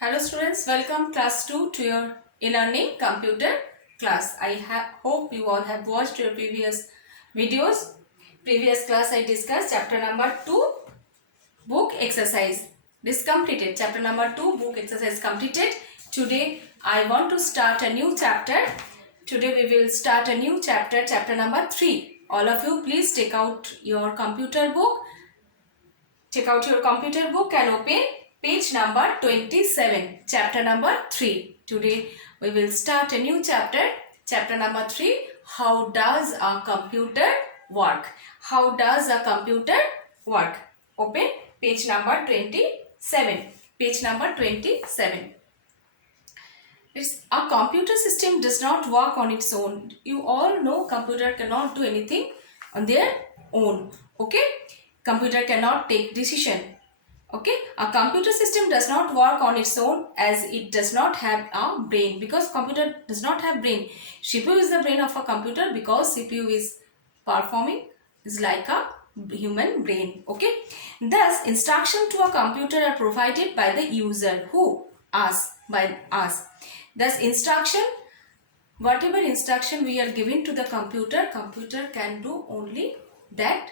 Hello students, welcome class 2 to your e-learning computer class. Hope you all have watched your previous videos. Previous class I discussed chapter number 2 book exercise. This completed. Chapter number 2 book exercise completed. Today I want to start a new chapter. Today we will start a new chapter, chapter number 3. All of you please take out your computer book. Take out your computer book and open page number 27, chapter number 3. Today we will start a new chapter, chapter number 3. How does a computer work? How does a computer work? Open page number 27. Page number 27. A computer system does not work on its own. You all know computer cannot do anything on their own. Okay? Computer cannot take decision. Okay? A computer system does not work on its own as it does not have a brain, because computer does not have brain. CPU is the brain of a computer because CPU is like a human brain. Okay? Thus, instruction to a computer are provided by the user. Who? Us. By us. Thus, whatever instruction we are giving to the computer can do only that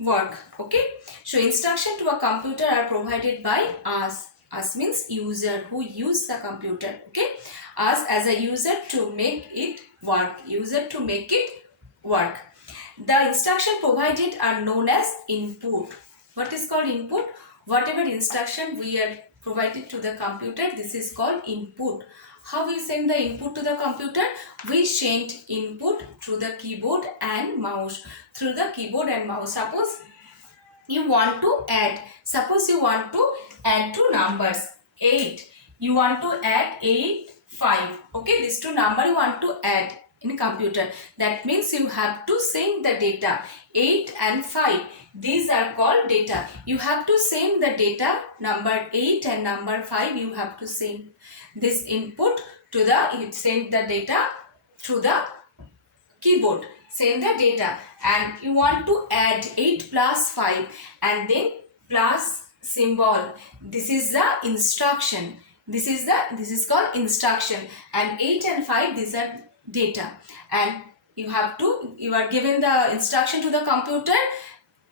work. Okay, so instruction to a computer are provided by us means user who use the computer. Okay, us as a user to make it work, the instruction provided are known as input. What is called input? Whatever instruction we are provided to the computer, this is called input. How we send the input to the computer? We send input through the keyboard and mouse. Suppose you want to add. Two numbers. 8. You want to add 8, 5. Okay, these two numbers you want to add in computer. That means you have to send the data. 8 and 5. These are called data. You have to send the data. Number 8 and number 5. You have to send this input to send the data through the keyboard. Send the data, and you want to add 8 plus 5 and then plus symbol. This is the instruction. This is called instruction, and 8 and 5, these are data, and you are given the instruction to the computer,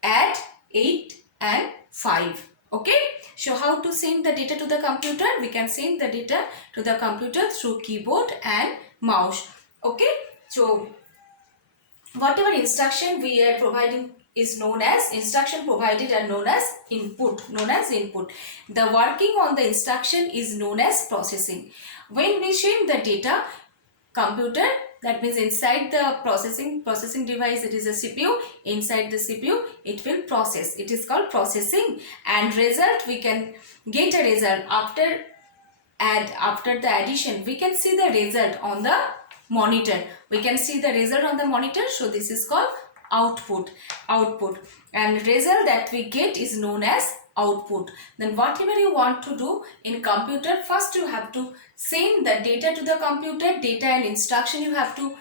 add 8 and 5. Okay, so how to send the data to the computer? We can send the data to the computer through keyboard and mouse. Okay, so whatever instruction we are providing is known as instruction provided are known as input. The working on the instruction is known as processing. When we send the data computer, that means inside the processing device, it is a CPU. Inside the CPU, it will process. It is called processing, and result, we can get a result after the addition. We can see the result on the monitor. So this is called output, and result that we get is known as output. Then whatever you want to do in computer, first you have to send the data to the computer. Data and instruction you have to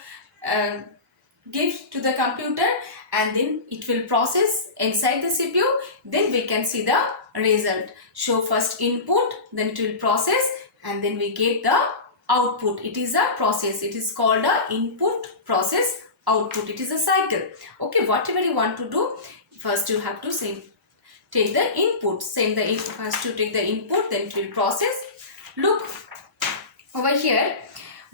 give to the computer, and then it will process inside the CPU. Then we can see the result. So first input, then it will process, and then we get the output. It is a process. It is called a input, process, output. It is a cycle. Okay, whatever you want to do, first you have to take the input. First to take the input, then it will process. Look over here.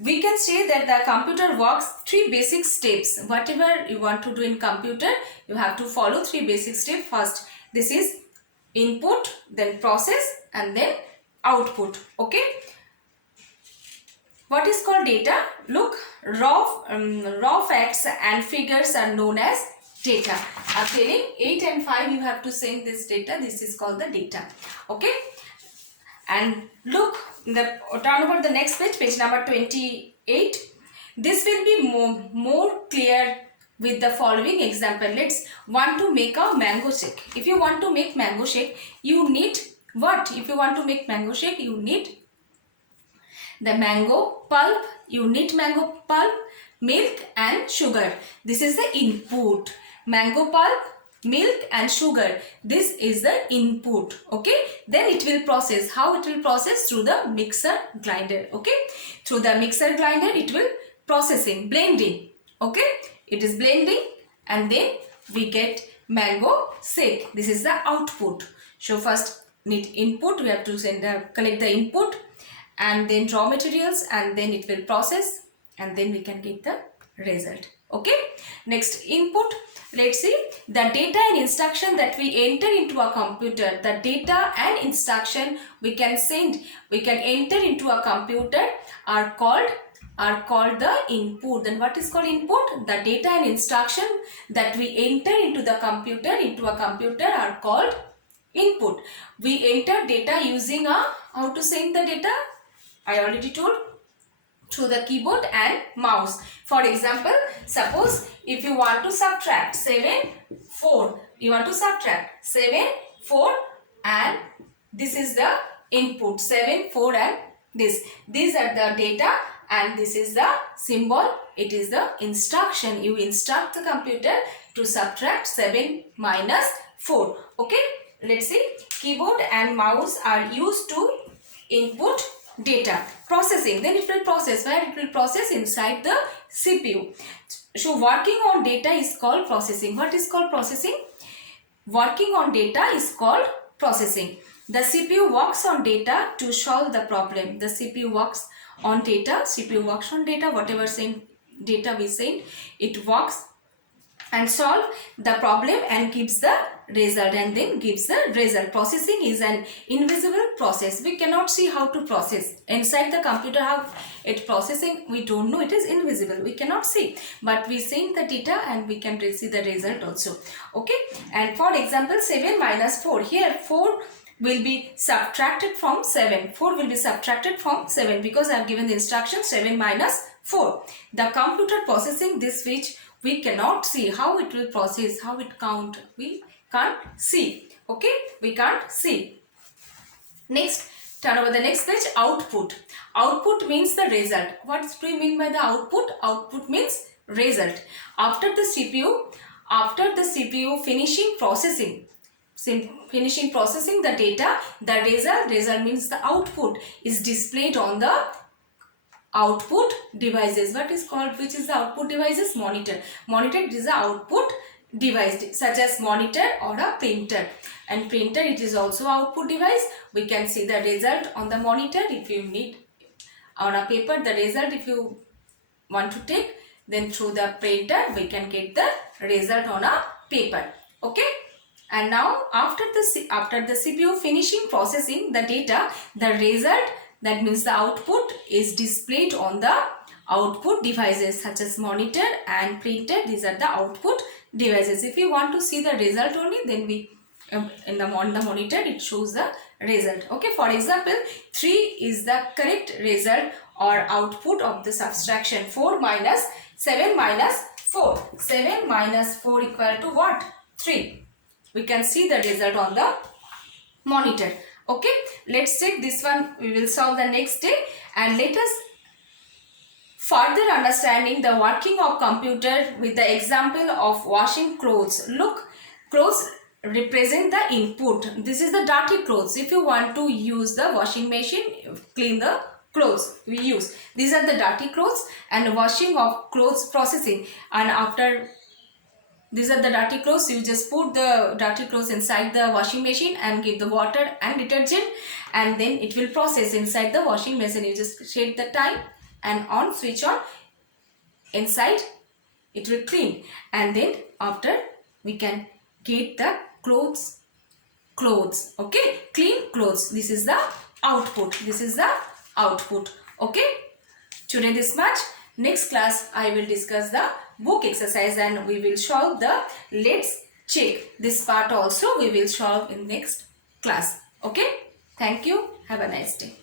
We can say that the computer works 3 basic steps. Whatever you want to do in computer, you have to follow 3 basic steps. First, this is input, then process, and then output. Okay. What is called data? Look, raw facts and figures are known as data. I'm telling 8 and 5, you have to send this data. This is called the data. Okay. And look, turn over the next page, page number 28. This will be more clear with the following example. Let's want to make a mango shake. If you want to make mango shake, you need what? If you want to make mango shake, you need the mango pulp, milk and sugar. This is the input. Mango pulp, milk and sugar. This is the input. Okay, then it will process. How it will process? Through the mixer grinder. Okay, through the mixer grinder it will processing, blending. Okay, it is blending, and then we get mango shake. This is the output. So first need input, we have to collect the input and then raw materials, and then it will process, and then we can get the result. Okay, next input. Let's see the data and instruction that we enter into a computer. The data and instruction we can enter into a computer are called the input. Then what is called input? The data and instruction that we enter into a computer are called input. We enter data using how to send the data? I already told, through the keyboard and mouse. For example, suppose if you want to subtract 7, 4, you want to subtract 7, 4, and this is the input, 7, 4 and this. These are the data and this is the symbol. It is the instruction. You instruct the computer to subtract 7 minus 4. Okay, let's see. Keyboard and mouse are used to input data. Processing, then it will process. Where it will process? Inside the CPU. So working on data is called processing. What is called processing? Working on data is called processing. The CPU works on data to solve the problem. The CPU works on data. Whatever data we send, it works and solve the problem and gives the result, and then gives the result. Processing is an invisible process. We cannot see how to process inside the computer, how it processing. We don't know, it is invisible, we cannot see, but we send the data and we can see the result also. Okay, and for example 7 minus 4, here 4 will be subtracted from 7. 4 will be subtracted from 7 because I have given the instruction 7 minus 4. The computer processing this, which we cannot see how it will process, how it count, we can't see. Okay, we can't see. Next, turn over the next page. Output. Output means the result. What do we mean by the output? Output means result. After the CPU finishing processing the data, the result means the output is displayed on the output devices. What is called, which is the output devices? Monitor. Monitor is the output device, such as monitor or a printer. And printer, it is also output device. We can see the result on the monitor. If you need on a paper the result, if you want to take, then through the printer we can get the result on a paper. Okay, and now after the CPU finishing processing the data, the result, that means the output, is displayed on the output devices such as monitor and printer. These are the output devices. If you want to see the result only, then we on the monitor it shows the result. Okay, for example 3 is the correct result or output of the subtraction. 7 minus 4. 7 minus 4 equal to what? 3. We can see the result on the monitor. Okay, let's take this one. We will solve the next day, and let us further understanding the working of computer with the example of washing clothes. Look, clothes represent the input. This is the dirty clothes. If you want to use the washing machine, clean the clothes, we use. These are the dirty clothes, and washing of clothes processing. And after these are the dirty clothes, you just put the dirty clothes inside the washing machine and give the water and detergent, and then it will process inside the washing machine. You just set the time and on, switch on, inside it will clean, and then after we can get the clothes. Okay, clean clothes. This is the output. Okay, today this much. Next class I will discuss the book exercise and we will solve the let's check. This part also we will solve in next class. Okay, thank you. Have a nice day.